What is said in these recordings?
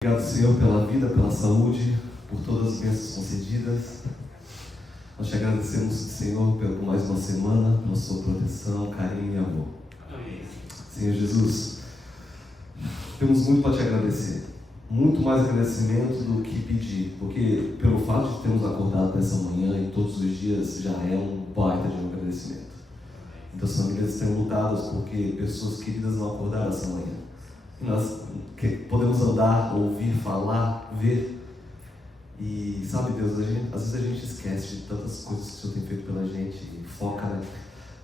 Obrigado, Senhor, pela vida, pela saúde, por todas as bênçãos concedidas. Nós te agradecemos, Senhor, por mais uma semana, pela sua proteção, carinho e amor. Amém. Senhor Jesus, temos muito para te agradecer. Muito mais agradecimento do que pedir, porque pelo fato de termos acordado nessa manhã e todos os dias já é um baita de um agradecimento. Então as famílias estão lutadas porque pessoas queridas não acordaram essa manhã. Nós podemos andar, ouvir, falar, ver. E sabe, Deus, às vezes a gente esquece de tantas coisas que o Senhor tem feito pela gente e foca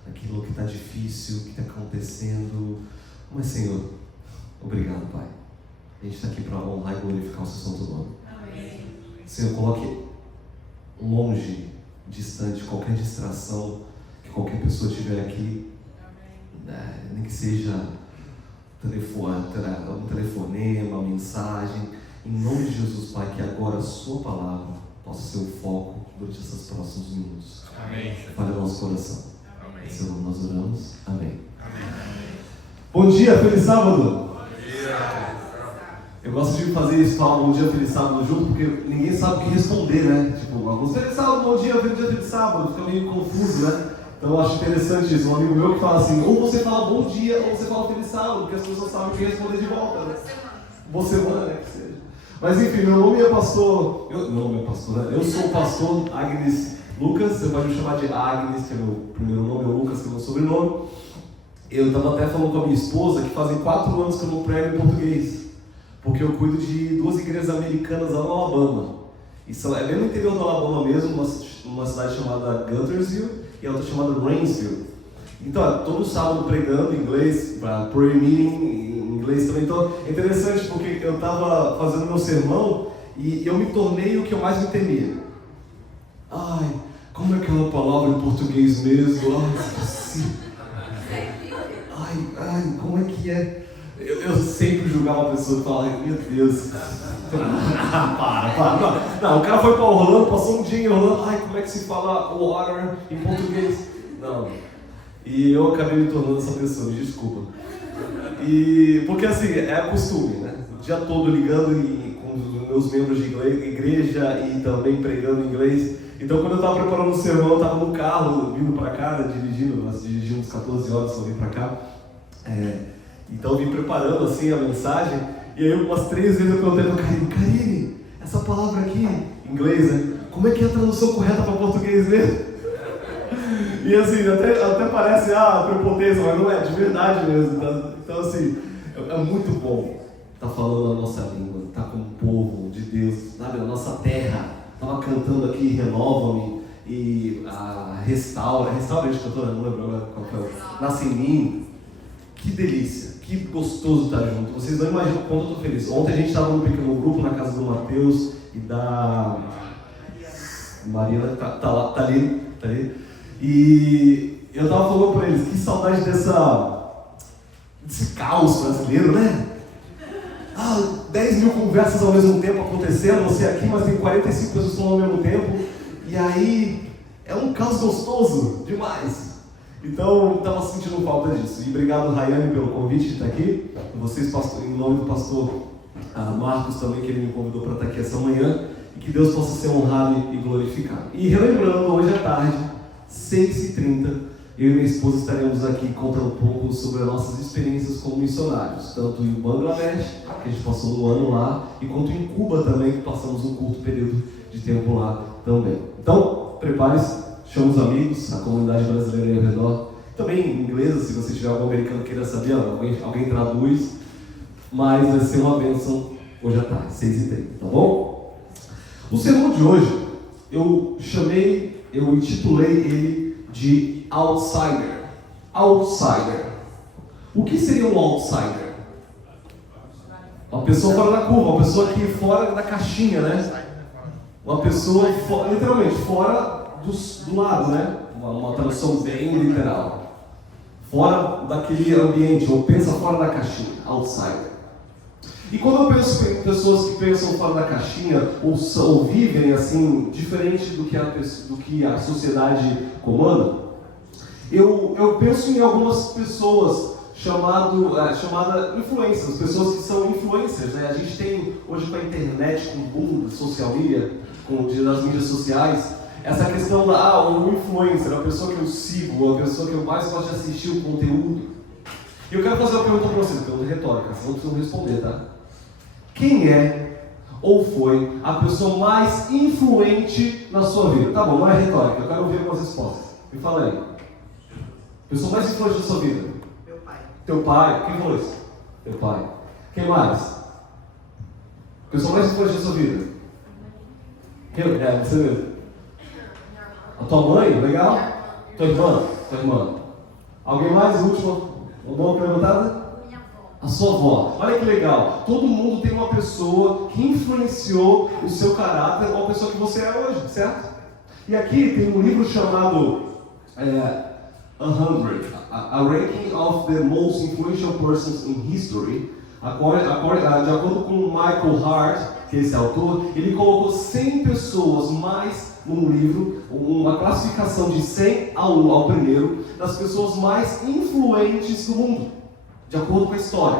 naquilo que está difícil, que está acontecendo. Mas, Senhor, obrigado, Pai. A gente está aqui para honrar e glorificar o seu santo nome. Amém. Senhor, coloque longe, distante, qualquer distração que qualquer pessoa tiver aqui, nem que seja um telefonema, uma mensagem, em nome de Jesus, Pai, que agora a sua palavra possa ser o foco durante esses próximos minutos. Amém. Fale o nosso coração. Amém. Em seu nome nós oramos. Amém. Amém. Bom dia, feliz sábado. Bom dia. Eu gosto de fazer isso, falar bom dia, feliz sábado junto, porque ninguém sabe o que responder, né? Tipo, alguns feliz sábado, bom dia, feliz sábado, fica meio confuso, né? Então eu acho interessante isso, um amigo meu que fala assim, ou você fala bom dia, ou você fala feliz sábado, porque as pessoas sabem o que responder de volta, né? Boa semana, né, que seja. Mas enfim, meu nome é pastor, eu sou o pastor Agnes Lucas, você pode me chamar de Agnes, que é meu primeiro nome, é o Lucas, que é meu sobrenome. Eu estava até falando com a minha esposa que fazem 4 anos que eu não prego em português, porque eu cuido de 2 igrejas americanas lá no Alabama. Isso é bem no interior do Alabama mesmo, numa cidade chamada Guntersville, e a outra chamada Rainsville. Então, todo sábado pregando em inglês, para prayer meeting em inglês também. Então, é interessante porque eu estava fazendo meu sermão e eu me tornei o que eu mais me temia. Ai, como é aquela palavra em português mesmo? Ai, esqueci. Ai, como é que é? Eu sempre julgava uma pessoa e falava, meu Deus. para. Não, o cara foi para Orlando, passou um dia em Orlando. Ai, como é que se fala water em português? Não. E eu acabei me tornando essa pessoa, me desculpa. Porque assim, é costume, né? O dia todo ligando com os meus membros de igreja e também pregando em inglês. Então quando eu estava preparando o sermão, eu estava no carro, vindo para cá, dirigindo, nós dirigimos 14 horas para vir para cá. Então eu vim preparando assim a mensagem, e aí umas 3 vezes eu perguntei para Karine, essa palavra aqui, em inglês, né? Como é que é a tradução correta para português mesmo? E assim, até parece prepotência, mas não é, de verdade mesmo. Tá? Então assim, é muito bom estar falando a nossa língua, estar com o povo de Deus, sabe, a nossa terra. Estava cantando aqui, renova-me, e restaura a gente cantou, não lembro agora qual foi, nasce em mim. Que delícia, que gostoso estar junto. Vocês não imaginam quanto eu estou feliz. Ontem a gente estava num pequeno grupo na casa do Matheus e da Marina, tá ali. E eu estava falando para eles, que saudade desse caos brasileiro, né? 10 mil conversas ao mesmo tempo acontecendo, você aqui, mas tem 45 pessoas ao mesmo tempo. E aí, é um caos gostoso demais. Então, estava sentindo falta disso. E obrigado, Rayane, pelo convite de estar aqui. Vocês, pastor, em nome do pastor Marcos também, que ele me convidou para estar aqui essa manhã. E que Deus possa ser honrado e glorificado. E relembrando, hoje à tarde, 6h30, eu e minha esposa estaremos aqui contando um pouco sobre as nossas experiências como missionários. Tanto em Bangladesh, que a gente passou um ano lá, e quanto em Cuba também, que passamos um curto período de tempo lá também. Então, prepare-se. Chama os amigos, a comunidade brasileira aí ao redor. Também em inglês, se você tiver algum americano que queira saber, alguém traduz. Mas vai ser uma bênção hoje à tarde, 6h30, tá bom? O sermão de hoje, eu intitulei ele de Outsider. Outsider. O que seria um outsider? Uma pessoa fora da curva, uma pessoa que fora da caixinha, né? Uma pessoa, literalmente, fora do lado, né? Uma tradução bem literal. Fora daquele ambiente, ou pensa fora da caixinha, outsider. E quando eu penso em pessoas que pensam fora da caixinha, ou vivem assim, diferente do que a sociedade comanda, eu penso em algumas pessoas chamada influência, as pessoas que são influencers, né? A gente tem, hoje com a internet, com o boom do social media, das mídias sociais, essa questão o influencer, a pessoa que eu sigo, a pessoa que eu mais gosto de assistir o conteúdo. E eu quero fazer uma pergunta para vocês, pergunta retórica, vocês não precisam responder, tá? Quem é ou foi a pessoa mais influente na sua vida? Tá bom, não é retórica, eu quero ouvir algumas respostas. Me fala aí. Pessoa mais influente na sua vida? Meu pai. Teu pai? Quem falou isso? Teu pai. Quem mais? Pessoa mais influente na sua vida? Você mesmo. A tua mãe? Legal? Tua irmã? Tua irmã. Alguém mais? Última? Uma boa perguntada? Minha avó. A sua avó. Olha que legal. Todo mundo tem uma pessoa que influenciou o seu caráter, uma pessoa que você é hoje, certo? E aqui tem um livro chamado 100, a Ranking of the Most Influential Persons in History. De acordo com Michael Hart, que é esse autor, ele colocou 100 pessoas mais num livro, uma classificação de 100 ao primeiro, das pessoas mais influentes do mundo, de acordo com a história.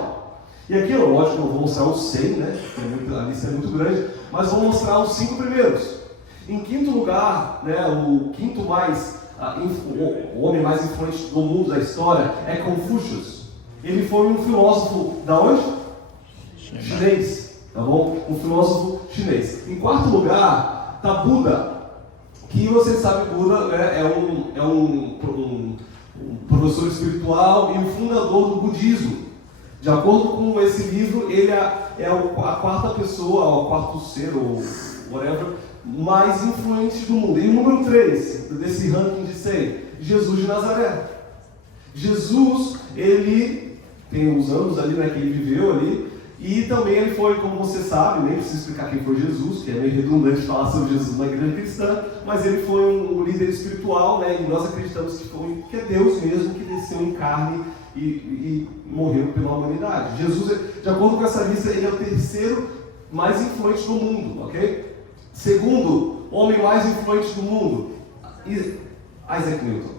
E aqui, lógico, eu vou mostrar os 100, né? A lista é muito grande, mas vou mostrar os 5 primeiros. Em quinto lugar, né, o quinto o homem mais influente do mundo da história é Confúcio. Ele foi um filósofo da onde? Chinês, tá bom? Um filósofo chinês. Em quarto lugar está Buda, que você sabe, Buda, né, é um professor espiritual e o fundador do budismo. De acordo com esse livro, ele é a quarta pessoa, o quarto ser, ou whatever, mais influente do mundo. E o número 3 desse ranking de 100, Jesus de Nazaré. Jesus, ele tem uns anos ali, né, que ele viveu ali, e também ele foi, como você sabe, nem preciso explicar quem foi Jesus, que é meio redundante falar sobre Jesus na igreja cristã, mas ele foi um líder espiritual, né, e nós acreditamos que é Deus mesmo que desceu em carne e morreu pela humanidade. Jesus, de acordo com essa lista, ele é o terceiro mais influente do mundo, ok? Segundo homem mais influente do mundo, Isaac Newton.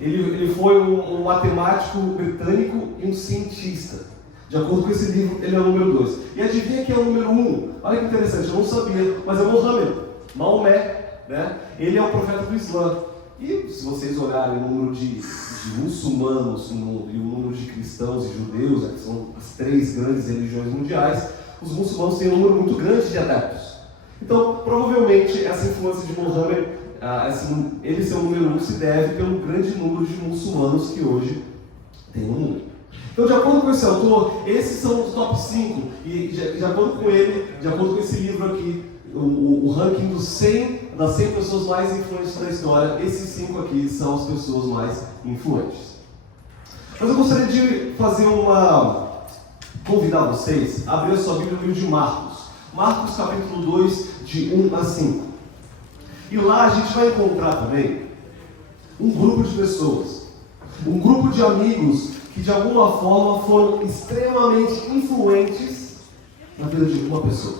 Ele foi um matemático britânico e um cientista. De acordo com esse livro, ele é o número 2. E adivinha quem é o número 1? Olha que interessante, eu não sabia, mas é Mohammed, Maomé, né? Ele é o profeta do Islã. E se vocês olharem o número de muçulmanos no mundo e o número de cristãos e judeus, né, que são as 3 grandes religiões mundiais, os muçulmanos têm um número muito grande de adeptos. Então, provavelmente, essa influência de Mohammed, ele ser o número 1, se deve pelo grande número de muçulmanos que hoje tem no mundo. Então, de acordo com esse autor, esses são os top 5. E de acordo com ele, de acordo com esse livro aqui, o ranking das 100 pessoas mais influentes da história, esses 5 aqui são as pessoas mais influentes. Mas eu gostaria de convidar vocês a abrir a sua Bíblia no livro de Marcos. Marcos capítulo 2, de 1 a 5. E lá a gente vai encontrar também um grupo de pessoas, um grupo de amigos que de alguma forma foram extremamente influentes na vida de uma pessoa.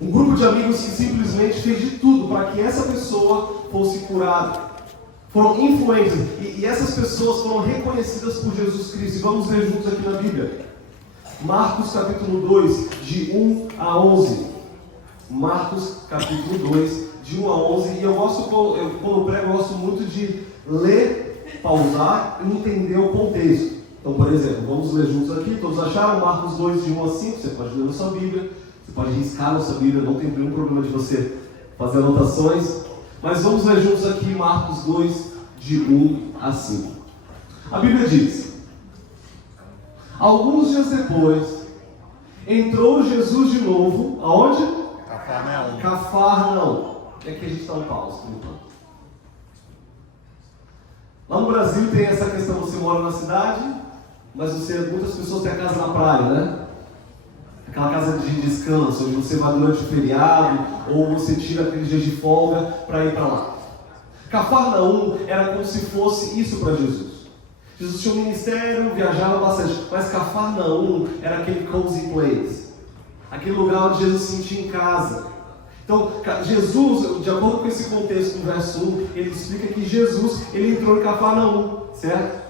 Um grupo de amigos que simplesmente fez de tudo para que essa pessoa fosse curada. Foram influentes. E essas pessoas foram reconhecidas por Jesus Cristo. E vamos ler juntos aqui na Bíblia. Marcos capítulo 2, de 1 a 11. Marcos capítulo 2, de 1 a 11. E quando prego, eu gosto muito de ler, pausar e entender o contexto. Então, por exemplo, vamos ler juntos aqui. Todos acharam? Marcos 2, de 1 a 5. Você pode ler na sua Bíblia. Você pode riscar na sua Bíblia. Não tem nenhum problema de você fazer anotações. Mas vamos ler juntos aqui Marcos 2, de 1 a 5. A Bíblia diz: alguns dias depois, entrou Jesus de novo, aonde? Cafarnaum. E aqui a gente dá um pause por enquanto. Lá no Brasil tem essa questão, você mora na cidade, mas muitas pessoas têm a casa na praia, né? Aquela casa de descanso, onde você vai durante o feriado, ou você tira aqueles dias de folga para ir para lá. Cafarnaum era como se fosse isso para Jesus. Jesus tinha um ministério, viajava bastante, mas Cafarnaum era aquele cozy place, aquele lugar onde Jesus se sentia em casa. Então, Jesus, de acordo com esse contexto do verso 1, ele explica que Jesus, ele entrou em Cafarnaum, certo?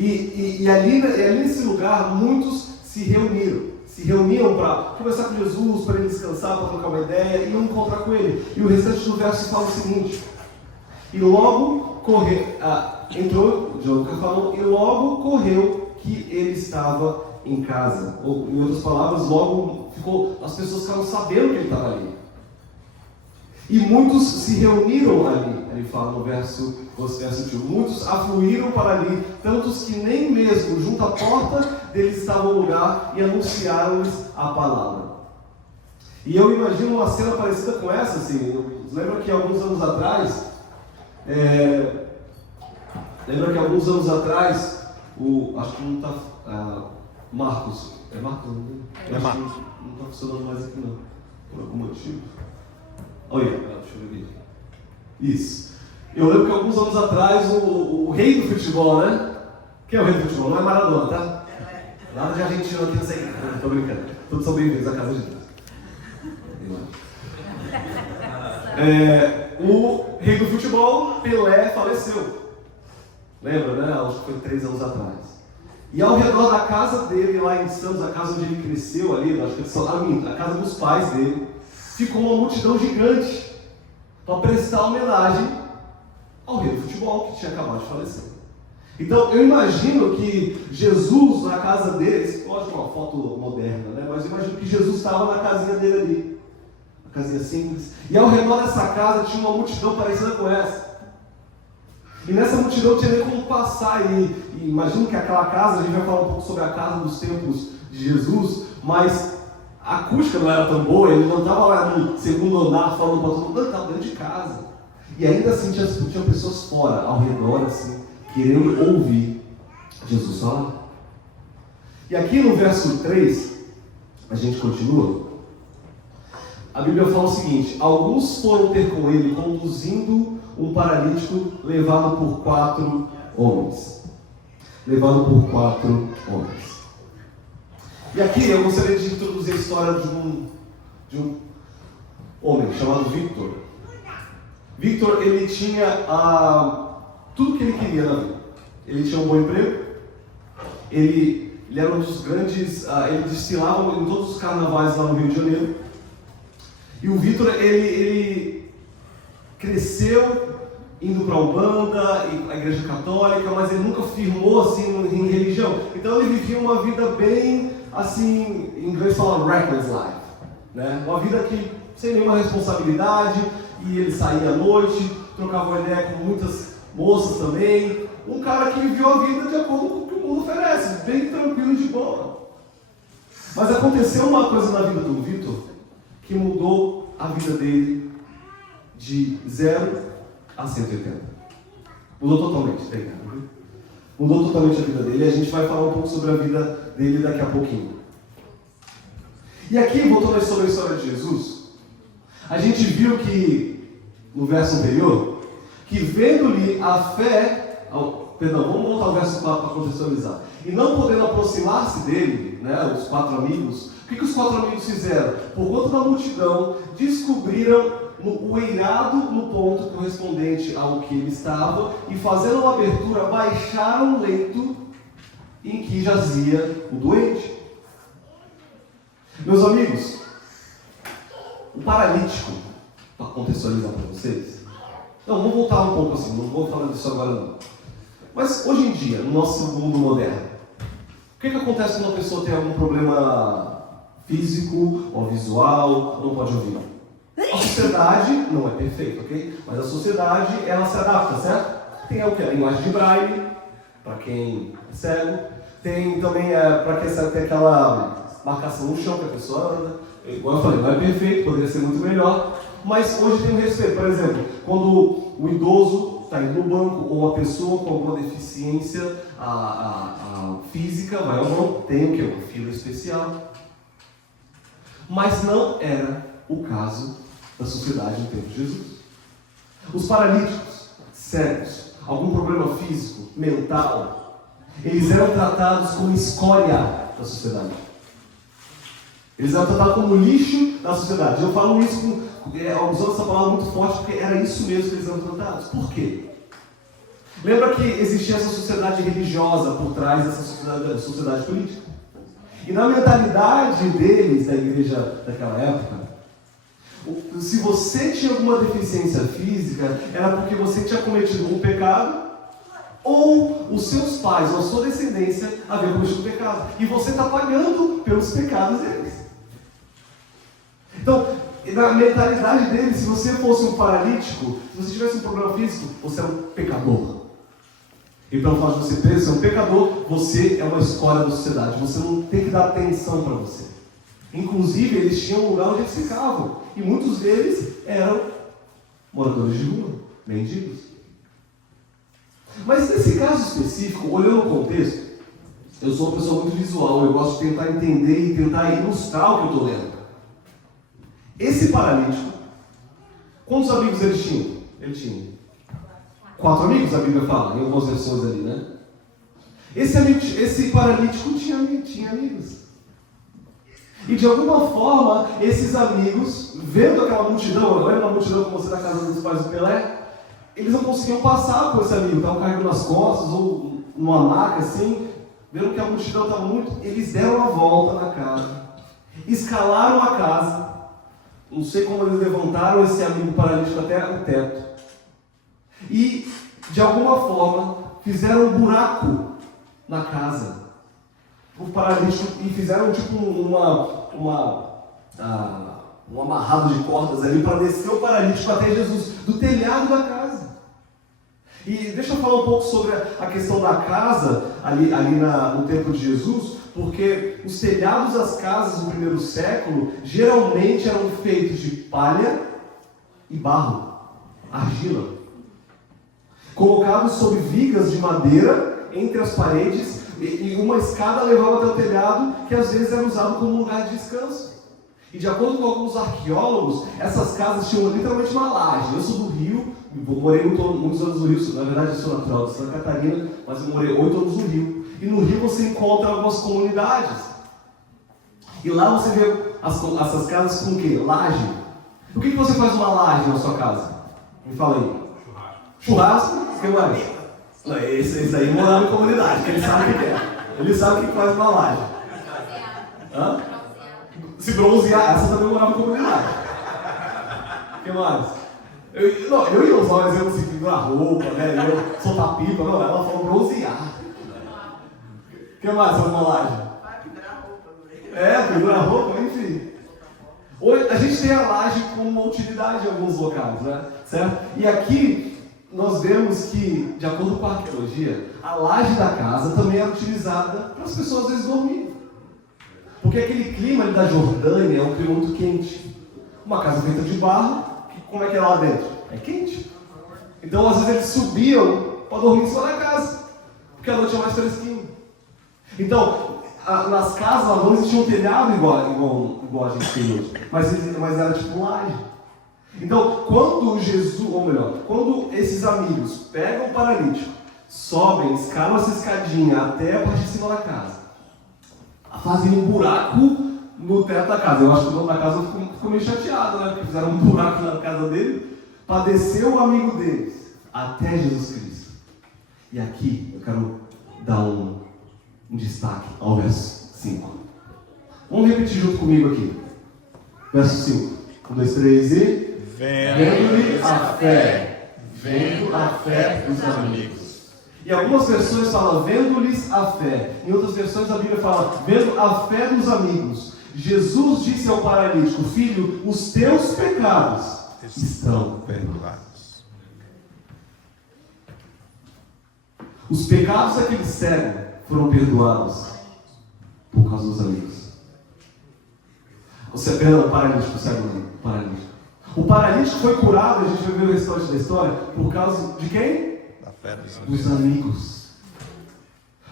E ali nesse lugar, muitos se reuniam para conversar com Jesus, para ele descansar, para trocar uma ideia e não encontrar com ele. E o restante do verso fala o seguinte: e logo correu, entrou, João falou, e logo correu que ele estava em casa. Ou, em outras palavras, logo as pessoas ficaram sabendo que ele estava ali. E muitos se reuniram ali, ele fala no verso 2. Muitos afluíram para ali, tantos que nem mesmo junto à porta deles estava o lugar, e anunciaram-lhes a palavra. E eu imagino uma cena parecida com essa, assim. Lembra que alguns anos atrás, acho que não está, Marcos, é Marcos? É Marcos. Não está funcionando mais aqui não, por algum motivo. Olha, deixa eu ver aqui. Isso. Eu lembro que alguns anos atrás, o rei do futebol, né? Quem é o rei do futebol? Não é Maradona, tá? Nada de argentino aqui, não sei. Estou brincando. Todos são bem-vindos à casa de Deus. O rei do futebol, Pelé, faleceu. Lembra, né? Acho que foi 3 anos atrás. E ao redor da casa dele, lá em Santos, a casa onde ele cresceu ali, acho que a casa dos pais dele, ficou uma multidão gigante para prestar homenagem ao rei do futebol que tinha acabado de falecer. Então eu imagino que Jesus na casa deles, lógico, uma foto moderna, né? Mas eu imagino que Jesus estava na casinha dele ali, uma casinha simples, e ao redor dessa casa tinha uma multidão parecida com essa. E nessa multidão não tinha nem como passar, e imagino que aquela casa, a gente vai falar um pouco sobre a casa dos tempos de Jesus, mas a acústica não era tão boa, ele não estava lá no segundo andar falando para todo mundo, ele estava dentro de casa. E ainda assim tinha pessoas fora, ao redor, assim, querendo ouvir Jesus falar. E aqui no verso 3, a gente continua. A Bíblia fala o seguinte: alguns foram ter com ele, conduzindo um paralítico levado por 4 homens. E aqui eu gostaria de introduzir a história de um homem chamado Victor. Victor, ele tinha tudo que ele queria na vida. Ele tinha um bom emprego, ele era um dos grandes, ele desfilava em todos os carnavais lá no Rio de Janeiro. E o Victor, ele cresceu indo para a Umbanda, a igreja católica, mas ele nunca firmou assim em religião. Então ele vivia uma vida bem, assim, em inglês fala reckless life, né? Uma vida que sem nenhuma responsabilidade, e ele saía à noite, trocava uma ideia com muitas moças também. Um cara que viveu a vida de acordo com o que o mundo oferece, bem tranquilo, de boa. Mas aconteceu uma coisa na vida do Victor que mudou a vida dele de 0 a 180. Mudou totalmente, Mudou totalmente a vida dele, e a gente vai falar um pouco sobre a vida dele daqui a pouquinho. E aqui, voltando sobre a história de Jesus, a gente viu que, no verso anterior, que vendo-lhe a fé, vamos voltar ao verso 4 para contextualizar, e não podendo aproximar-se dele, né, os 4 amigos, o que os 4 amigos fizeram? Por conta da multidão, descobriram o eirado no ponto correspondente ao que ele estava, e fazendo uma abertura, baixaram o leito em que jazia o doente. Meus amigos, o paralítico, para contextualizar para vocês, não, vamos voltar um pouco assim, não vou falar disso agora não. Mas hoje em dia, no nosso mundo moderno, o que acontece quando uma pessoa tem algum problema físico ou visual, não pode ouvir? A sociedade não é perfeita, ok? Mas a sociedade, ela se adapta, certo? Tem o que? A linguagem de Braille, para quem é cego. Tem também, para quem sabe, tem aquela marcação no chão que a pessoa anda. Igual eu falei, não é perfeito, poderia ser muito melhor. Mas hoje tem um respeito. Por exemplo, quando o idoso está indo no banco, ou a pessoa com alguma deficiência física vai ao banco, tem o que? Uma fila especial. Mas não era o caso da sociedade no tempo de Jesus. Os paralíticos, cegos, algum problema físico, mental, eles eram tratados como escória da sociedade. Eles eram tratados como lixo da sociedade. Eu falo isso usando essa palavra muito forte, porque era isso mesmo que eles eram tratados. Por quê? Lembra que existia essa sociedade religiosa por trás dessa sociedade política? E na mentalidade deles, da igreja daquela época, se você tinha alguma deficiência física, era porque você tinha cometido um pecado, ou os seus pais, ou a sua descendência, haviam cometido um pecado. E você está pagando pelos pecados deles. Então, na mentalidade deles, se você fosse um paralítico, se você tivesse um problema físico, você era um pecador. E pelo fato de você ser um pecador, você é uma escória da sociedade. Você não tem que dar atenção para você. Inclusive, eles tinham um lugar onde eles ficavam. E muitos deles eram moradores de rua, mendigos. Mas nesse caso específico, olhando o contexto, eu sou uma pessoa muito visual. Eu gosto de tentar entender e tentar ilustrar o que eu estou lendo. Esse paralítico, quantos amigos ele tinha? Ele tinha 4 amigos, a Bíblia fala, em algumas versões ali, né? Esse paralítico tinha amigos. E de alguma forma, esses amigos, vendo aquela multidão, lembra uma multidão como você na casa dos pais do Pelé? Eles não conseguiam passar por esse amigo, estavam carregando nas costas, ou numa maca assim, vendo que a multidão estava muito. Eles deram a volta na casa, escalaram a casa, não sei como eles levantaram esse amigo paralítico até o teto. E, de alguma forma, fizeram um buraco na casa. O paralítico, e fizeram tipo um amarrado de cordas ali para descer o paralítico até Jesus, do telhado da casa. E deixa eu falar um pouco sobre a questão da casa, ali no tempo de Jesus, porque os telhados das casas do primeiro século geralmente eram feitos de palha e barro, argila, colocados sobre vigas de madeira entre as paredes, e uma escada levava até o telhado, que às vezes era usado como lugar de descanso. E de acordo com alguns arqueólogos, essas casas tinham literalmente uma laje. Eu sou do Rio, morei muitos anos no Rio, na verdade eu sou natural de Santa Catarina, mas eu morei 8 anos no Rio. E no Rio você encontra algumas comunidades. E lá você vê essas casas com o quê? Laje. Por que você faz uma laje na sua casa? Me fala aí. Churrasco? O que mais? Esse aí morava em comunidade, que ele sabe o que é. Ele sabe o que faz uma laje. Hã? Se bronzear, essa também morava em comunidade. O que mais? Eu ia usar um exemplo assim, pendurar roupa, né? Eu soltar pipa, não, ela falou bronzear. O que mais faz uma laje? Pendurar roupa, enfim. Hoje, a gente tem a laje como uma utilidade em alguns locais, né? Certo? E aqui nós vemos que, de acordo com a arqueologia, a laje da casa também era utilizada para as pessoas às vezes dormirem. Porque aquele clima ali da Jordânia é um clima muito quente. Uma casa feita de barro, como é que é lá dentro? É quente. Então às vezes eles subiam para dormir em cima da casa, porque a noite é mais fresquinha. Então, nas casas lá não existia um telhado igual a gente tem hoje, mas era tipo laje. Então, quando esses amigos pegam o paralítico, sobem, escalam essa escadinha até a parte de cima da casa, fazem um buraco no teto da casa. Eu acho que o dono da casa ficou meio chateado, né? Porque fizeram um buraco na casa dele para descer o amigo deles até Jesus Cristo. E aqui eu quero dar um destaque ao verso 5. Vamos repetir junto comigo aqui. Verso 5. 1, 2, 3 e... Vendo-lhe a fé dos amigos. E algumas versões falam vendo-lhes a fé. Em outras versões a Bíblia fala vendo a fé dos amigos. Jesus disse ao paralítico: filho, os teus pecados estão perdoados. Os pecados daquele cego foram perdoados por causa dos amigos. O paralítico, paralítico. O paralítico foi curado, a gente vai ver o restante da história, por causa de quem? Da fé dos amigos.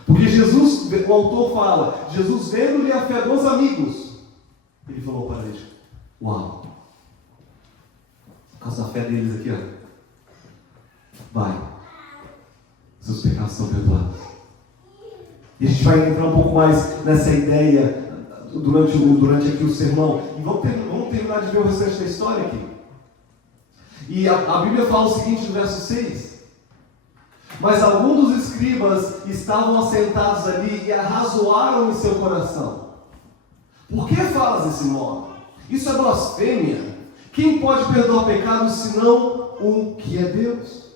Porque Jesus, o autor fala, Jesus vendo-lhe a fé dos amigos, ele falou ao paralítico: uau, por causa da fé deles aqui, ó, vai, seus pecados são perdoados. E a gente vai entrar um pouco mais nessa ideia durante aqui o sermão. E vamos terminar de ver o restante da história aqui. E a Bíblia fala o seguinte no verso 6: Mas alguns dos escribas estavam assentados ali e arrazoaram em seu coração. Por que falas desse modo? Isso é blasfêmia. Quem pode perdoar pecados senão o que é Deus?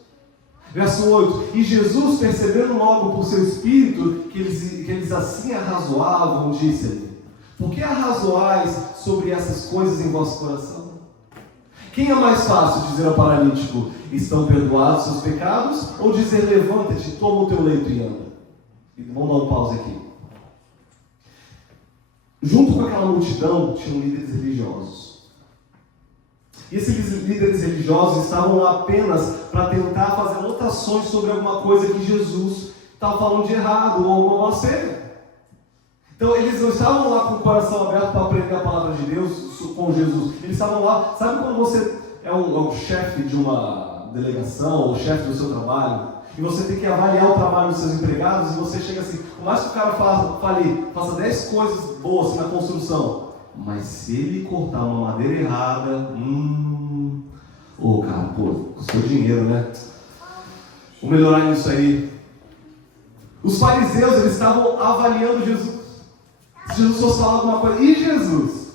Verso 8. E Jesus, percebendo logo por seu espírito que eles assim arrazoavam, disse-lhe: por que arrazoais sobre essas coisas em vosso coração? Quem é mais fácil dizer ao paralítico: estão perdoados seus pecados? Ou dizer: levanta-te, toma o teu leito e anda? E vamos dar um pause aqui. Junto com aquela multidão tinham líderes religiosos. E esses líderes religiosos estavam lá apenas para tentar fazer anotações sobre alguma coisa que Jesus estava falando de errado ou alguma blasfêmia. Então eles não estavam lá com o coração aberto para aprender a palavra de Deus com Jesus. Eles estavam lá, sabe quando você é um chefe de uma delegação ou chefe do seu trabalho e você tem que avaliar o trabalho dos seus empregados e você chega assim, por mais que o cara faça 10 coisas boas na construção, mas se ele cortar uma madeira errada, cara, custou dinheiro, né? Vou melhorar nisso aí. Os fariseus, eles estavam avaliando Jesus. Se Jesus fosse falar alguma coisa, e Jesus,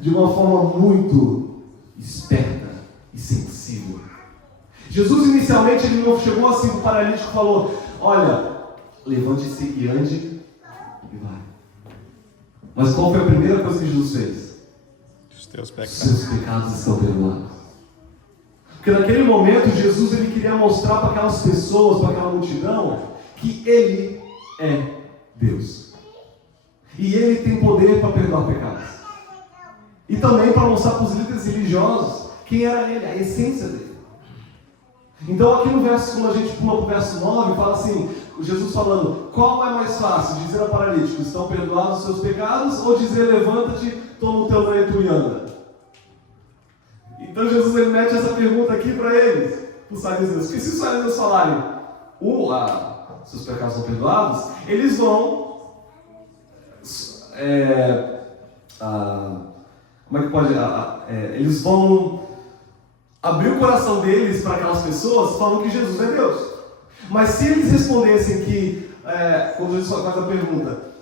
de uma forma muito esperta e sensível. Jesus inicialmente ele não chegou assim para o paralítico e falou: olha, levante-se e ande e vai. Mas qual foi a primeira coisa que Jesus fez? Os teus pecados. Seus pecados estão perdoados. Porque naquele momento Jesus ele queria mostrar para aquelas pessoas, para aquela multidão, que Ele é Deus. E Ele tem poder para perdoar pecados. E também para mostrar para os líderes religiosos quem era Ele, a essência dele. Então aqui no verso, quando a gente pula para o verso 9, fala assim, Jesus falando: qual é mais fácil, dizer ao paralítico: estão perdoados os seus pecados, ou dizer: levanta-te, toma o teu leito e anda? Então Jesus ele mete essa pergunta aqui para eles, para os fariseus. Porque se os fariseus falarem: seus pecados são perdoados, eles vão como é que pode? Eles vão abrir o coração deles para aquelas pessoas falando que Jesus é Deus. Mas se eles respondessem que, quando Jesus faz a pergunta,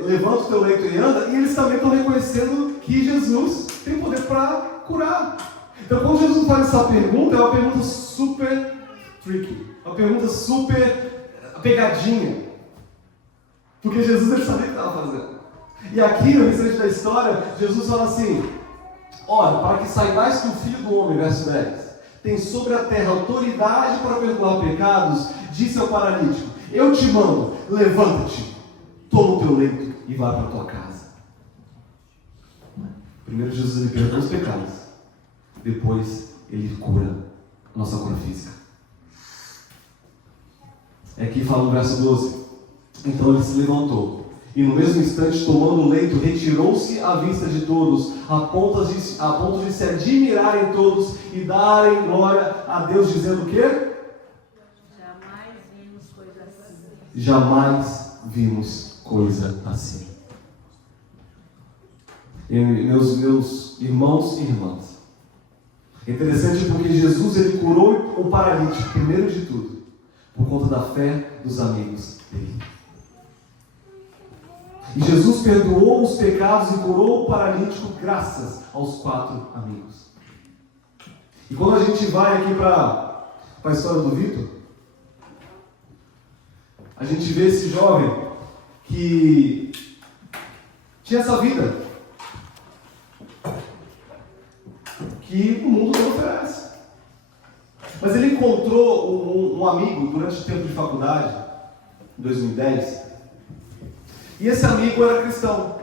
levanta o teu leito e anda, e eles também estão reconhecendo que Jesus tem poder para curar. Então quando Jesus faz essa pergunta, é uma pergunta super tricky, uma pergunta super pegadinha. Porque Jesus ele sabia o que estava fazendo. E aqui no restante da história, Jesus fala assim: olha, para que saibais que o Filho do Homem, verso 10, tem sobre a terra autoridade para perdoar pecados, disse ao paralítico: eu te mando, levanta-te, toma o teu leito e vá para a tua casa. Primeiro Jesus ele perdoa os pecados, depois ele cura a nossa cura física. Aqui fala no verso 12: então ele se levantou e no mesmo instante, tomando o leito, retirou-se à vista de todos, a ponto de se admirarem todos e darem glória a Deus, dizendo o quê? Jamais vimos coisa assim. Jamais vimos coisa assim. E meus irmãos e irmãs, é interessante porque Jesus ele curou o paralítico, primeiro de tudo, por conta da fé dos amigos dele. E Jesus perdoou os pecados e curou o paralítico graças aos 4 amigos. E quando a gente vai aqui para a história do Vitor, a gente vê esse jovem que tinha essa vida que o mundo não oferece. Mas ele encontrou um amigo durante o tempo de faculdade, em 2010, e esse amigo era cristão.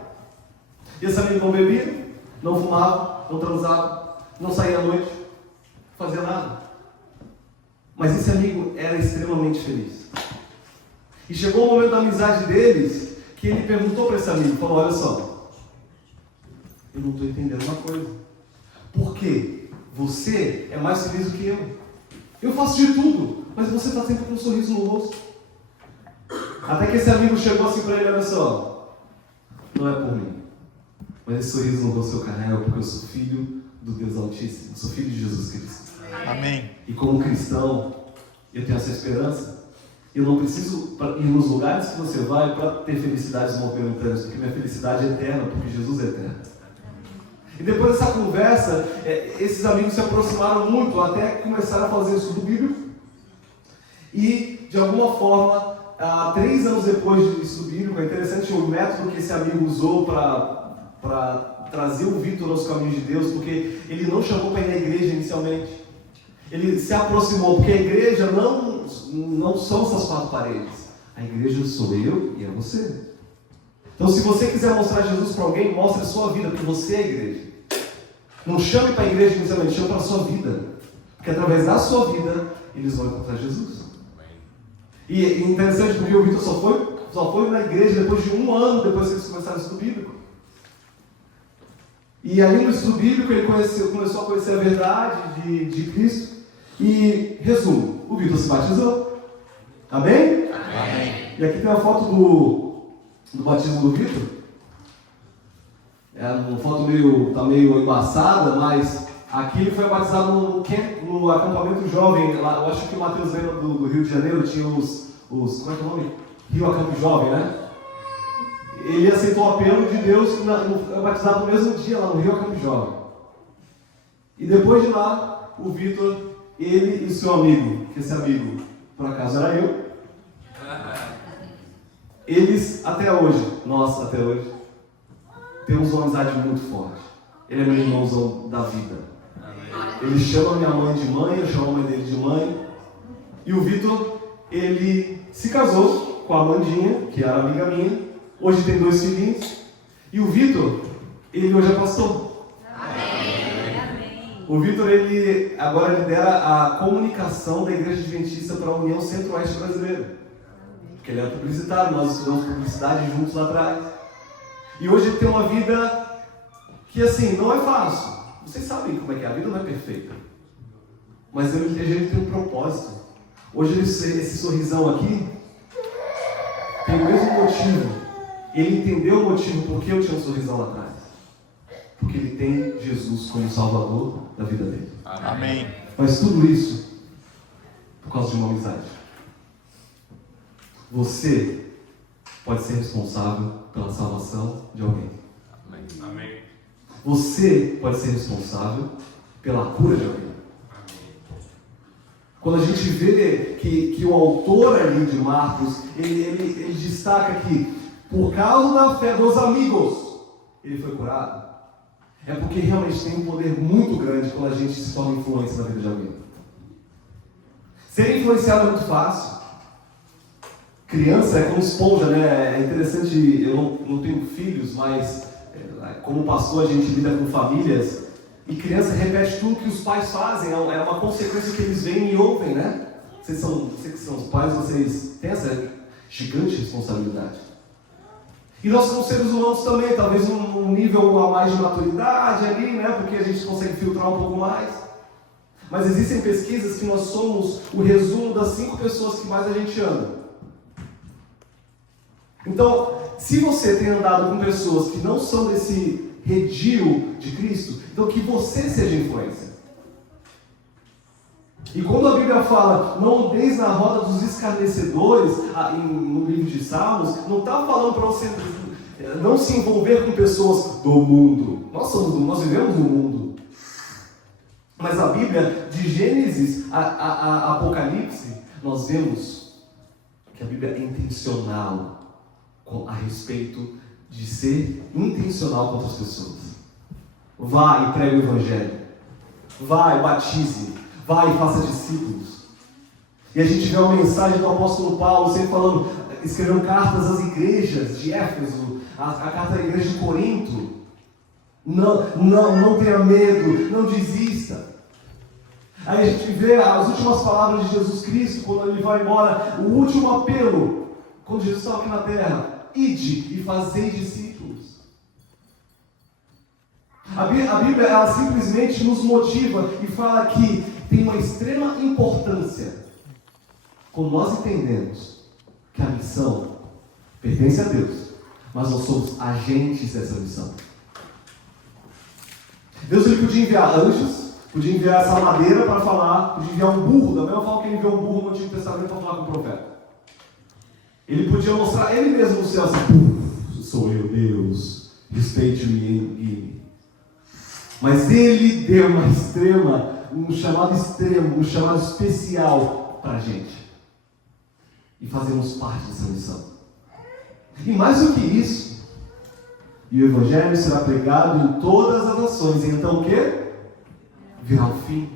E esse amigo não bebia, não fumava, não transava, não saía à noite, não fazia nada. Mas esse amigo era extremamente feliz. E chegou o momento da amizade deles, que ele perguntou para esse amigo, falou: olha só, eu não estou entendendo uma coisa. Por quê? Você é mais feliz do que eu. Eu faço de tudo, mas você está sempre com um sorriso no rosto. Até que esse amigo chegou assim para ele: olha só, não é por mim, mas esse sorriso no rosto eu carrego porque eu sou filho do Deus Altíssimo, eu sou filho de Jesus Cristo. Amém. E como cristão, eu tenho essa esperança, Eu não preciso ir nos lugares que você vai para ter felicidades momentâneas, porque minha felicidade é eterna, porque Jesus é eterno. E depois dessa conversa, esses amigos se aproximaram muito, até começaram a fazer estudo bíblico. E, de alguma forma, 3 anos depois do estudo bíblico, é interessante o método que esse amigo usou para trazer o Vitor aos caminhos de Deus, porque ele não chamou para ir na igreja inicialmente. Ele se aproximou, porque a igreja não são essas 4 paredes. A igreja sou eu e é você. Então, se você quiser mostrar Jesus para alguém, mostre a sua vida, porque você é a igreja. Não chame para a igreja inicialmente, chame para a sua vida. Porque através da sua vida, eles vão encontrar Jesus. E é interessante porque o Vitor só foi na igreja depois de 1 ano, depois que eles começaram o estudo bíblico. E ali no estudo bíblico ele começou a conhecer a verdade de Cristo. E, resumo, o Vitor se batizou. Amém? Amém. E aqui tem a foto do batismo do Vitor. É uma foto meio embaçada, mas aqui ele foi batizado no acampamento jovem. Lá, eu acho que o Matheus lembra do Rio de Janeiro, tinha os como é que é o nome? Rio Acampo Jovem, né? Ele aceitou o apelo de Deus e foi batizado no mesmo dia lá no Rio Acampo Jovem. E depois de lá, o Vitor, ele e seu amigo, que esse amigo, por acaso era eu, eles nós até hoje, temos uma amizade muito forte. Ele é meu irmãozão da vida. Ele chama minha mãe de mãe, eu chamo a mãe dele de mãe. E o Vitor, ele se casou com a Amandinha, que era amiga minha. Hoje tem 2 filhinhos. E o Vitor, ele hoje é pastor. Amém. O Vitor, ele agora lidera a comunicação da Igreja Adventista para a União Centro-Oeste Brasileira. Porque ele é publicitário, nós estudamos publicidade juntos lá atrás. E hoje ele tem uma vida que, assim, não é fácil. Vocês sabem como é que é, a vida não é perfeita. Mas ele tem um propósito. Hoje esse sorrisão aqui tem o mesmo motivo. Ele entendeu o motivo por que eu tinha um sorrisão lá atrás. Porque ele tem Jesus como Salvador da vida dele. Amém. Mas tudo isso por causa de uma amizade. Você pode ser responsável pela salvação de alguém. Amém. Você pode ser responsável pela cura de alguém. Quando a gente vê que o autor ali de Marcos, ele destaca que por causa da fé dos amigos, ele foi curado. É porque realmente tem um poder muito grande quando a gente se torna influência na vida de alguém. Ser influenciado é muito fácil. Criança é como esponja, né? É interessante, eu não tenho filhos, mas como pastor a gente lida com famílias. E criança repete tudo que os pais fazem, é uma consequência que eles veem e ouvem, né? Vocês que são os pais, vocês têm essa gigante responsabilidade. E nós somos seres humanos também, talvez um nível a mais de maturidade ali, né? Porque a gente consegue filtrar um pouco mais. Mas existem pesquisas que nós somos o resumo das 5 pessoas que mais a gente ama. Então, se você tem andado com pessoas que não são desse redil de Cristo, então que você seja influência. E quando a Bíblia fala, não andeis na roda dos escarnecedores, no livro de Salmos, não está falando para você não se envolver com pessoas do mundo. Nós vivemos no mundo. Mas a Bíblia, de Gênesis a Apocalipse, nós vemos que a Bíblia é intencional a respeito de ser intencional com outras pessoas. Vai e pregue o Evangelho. Vai e batize. Vai e faça discípulos. E a gente vê uma mensagem do apóstolo Paulo sempre falando, escrevendo cartas às igrejas de Éfeso, a carta da igreja de Corinto. Não tenha medo, não desista. Aí a gente vê as últimas palavras de Jesus Cristo, quando ele vai embora, o último apelo, quando Jesus estava aqui na terra: ide e fazei discípulos. A Bíblia, ela simplesmente nos motiva e fala que tem uma extrema importância quando nós entendemos que a missão pertence a Deus, mas nós somos agentes dessa missão. Deus, ele podia enviar anjos, podia enviar essa madeira para falar, podia enviar um burro, da mesma forma que ele enviou um burro no Antigo Testamento para falar com o profeta. Ele podia mostrar ele mesmo no céu assim, sou eu, Deus, respeite-me e guie-me. Mas ele deu um chamado extremo, um chamado especial para a gente. E fazemos parte dessa missão. E mais do que isso, e o Evangelho será pregado em todas as nações. E então o quê? Virá o fim.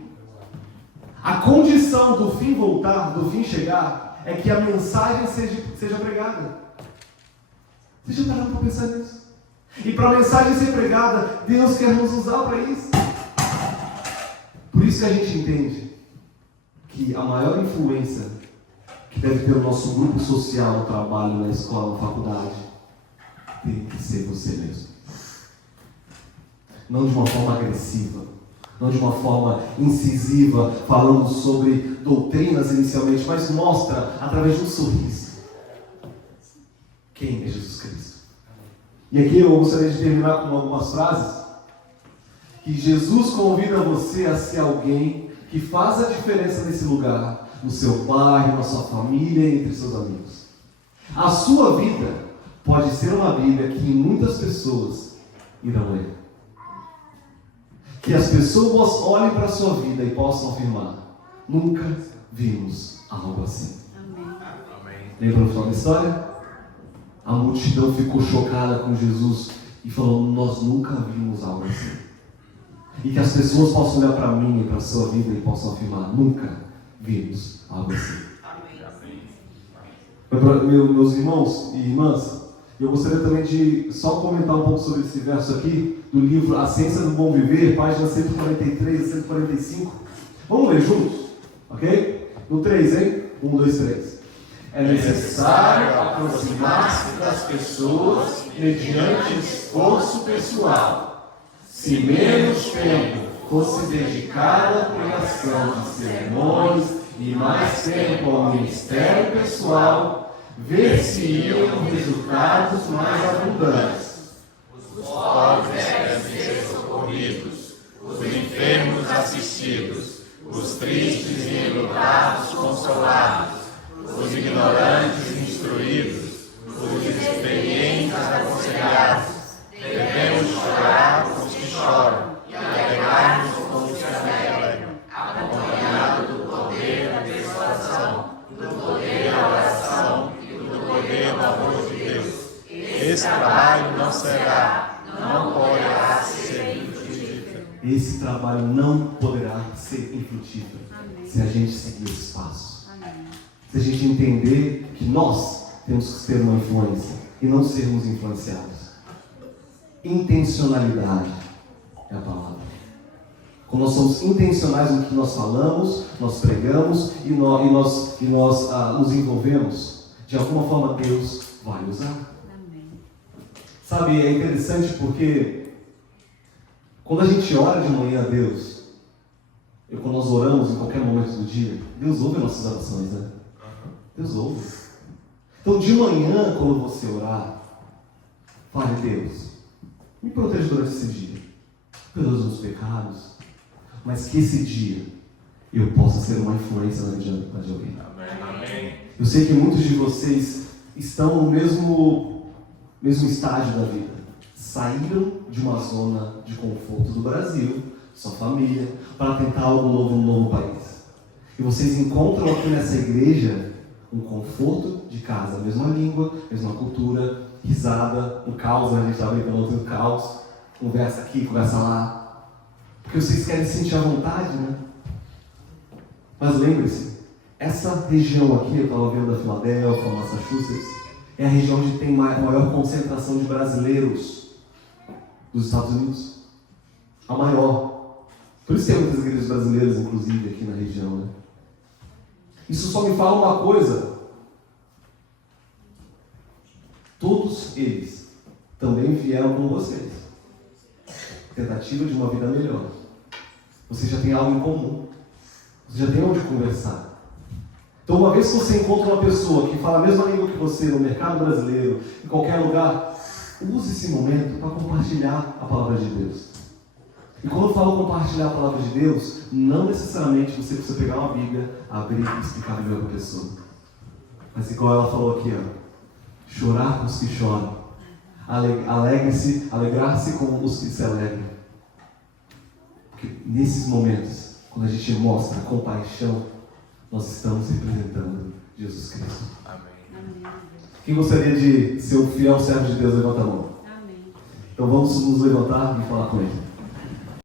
A condição do fim voltar, do fim chegar, é que a mensagem seja pregada. Você já parou para pensar nisso? E para a mensagem ser pregada, Deus quer nos usar para isso. Por isso que a gente entende que a maior influência que deve ter o nosso grupo social, no trabalho, na escola, na faculdade, tem que ser você mesmo. Não de uma forma agressiva, não de uma forma incisiva, falando sobre doutrinas inicialmente, mas mostra através de um sorriso quem é Jesus Cristo. E aqui eu gostaria de terminar com algumas frases que Jesus convida você a ser alguém que faz a diferença nesse lugar, no seu bairro, na sua família e entre seus amigos. A sua vida pode ser uma Bíblia que muitas pessoas irão ler. Que as pessoas olhem para a sua vida e possam afirmar: nunca vimos algo assim. Amém. Lembra no final da história? A multidão ficou chocada com Jesus e falou: nós nunca vimos algo assim. E que as pessoas possam olhar para mim e para a sua vida e possam afirmar: nunca vimos algo assim. Meus irmãos e irmãs, eu gostaria também de só comentar um pouco sobre esse verso aqui, do livro A Ciência do Bom Viver, páginas 143 a 145. Vamos ler juntos? Ok? No 3, hein? 1, 2, 3. É necessário aproximar-se das pessoas mediante esforço pessoal. Se menos tempo fosse dedicado à pregação de sermões e mais tempo ao ministério pessoal, ver-se-iam resultados mais abundantes. Os pobres devem ser socorridos, os enfermos assistidos, os tristes e enlutados consolados, os ignorantes instruídos, os inexperientes aconselhados. Devemos chorar com os que choram e alegrar-nos com os que se alegram, acompanhado do poder da persuasão, do poder da oração e do poder do amor de Deus. Esse trabalho não poderá ser infrutífero. Esse trabalho não poderá ser infrutífero se a gente seguir esse passo. Se a gente entender que nós temos que ter uma influência e não sermos influenciados. Intencionalidade é a palavra. Quando nós somos intencionais no que nós falamos, nós pregamos e nós nos envolvemos, de alguma forma Deus vai usar. Sabe, é interessante porque quando a gente ora de manhã a Deus, e quando nós oramos em qualquer momento do dia, Deus ouve as nossas orações, né? Deus ouve. Então de manhã, quando você orar, fale: Deus, me proteja durante esse dia, perdoa os meus pecados, mas que esse dia eu possa ser uma influência na vida de alguém. Amém. Eu sei que muitos de vocês estão no mesmo estágio da vida. Saíram de uma zona de conforto do Brasil, sua família, para tentar algo novo no novo país. E vocês encontram aqui nessa igreja um conforto de casa, mesma língua, mesma cultura, risada, um caos, né? A gente está brincando outro caos, conversa aqui, conversa lá, porque vocês querem sentir a vontade, né? Mas lembre-se, essa região aqui, eu estava vendo da Filadélfia, Massachusetts, é a região onde tem maior concentração de brasileiros dos Estados Unidos, a maior. Por isso tem muitas igrejas brasileiras, inclusive, aqui na região, né? Isso só me fala uma coisa: todos eles também vieram com vocês. Tentativa de uma vida melhor. Você já tem algo em comum. Você já tem onde conversar. Então, uma vez que você encontra uma pessoa que fala a mesma língua que você no mercado brasileiro, em qualquer lugar, use esse momento para compartilhar a palavra de Deus. E quando eu falo compartilhar a palavra de Deus, não necessariamente você precisa pegar uma Bíblia, abrir e explicar a Bíblia para a pessoa. Mas igual ela falou aqui, ó, chorar com os que choram, alegrar-se com os que se alegram. Porque nesses momentos, quando a gente mostra compaixão, nós estamos representando Jesus Cristo. Amém. Quem gostaria de ser um fiel servo de Deus, levanta a mão. Amém. Então vamos nos levantar e falar com Ele.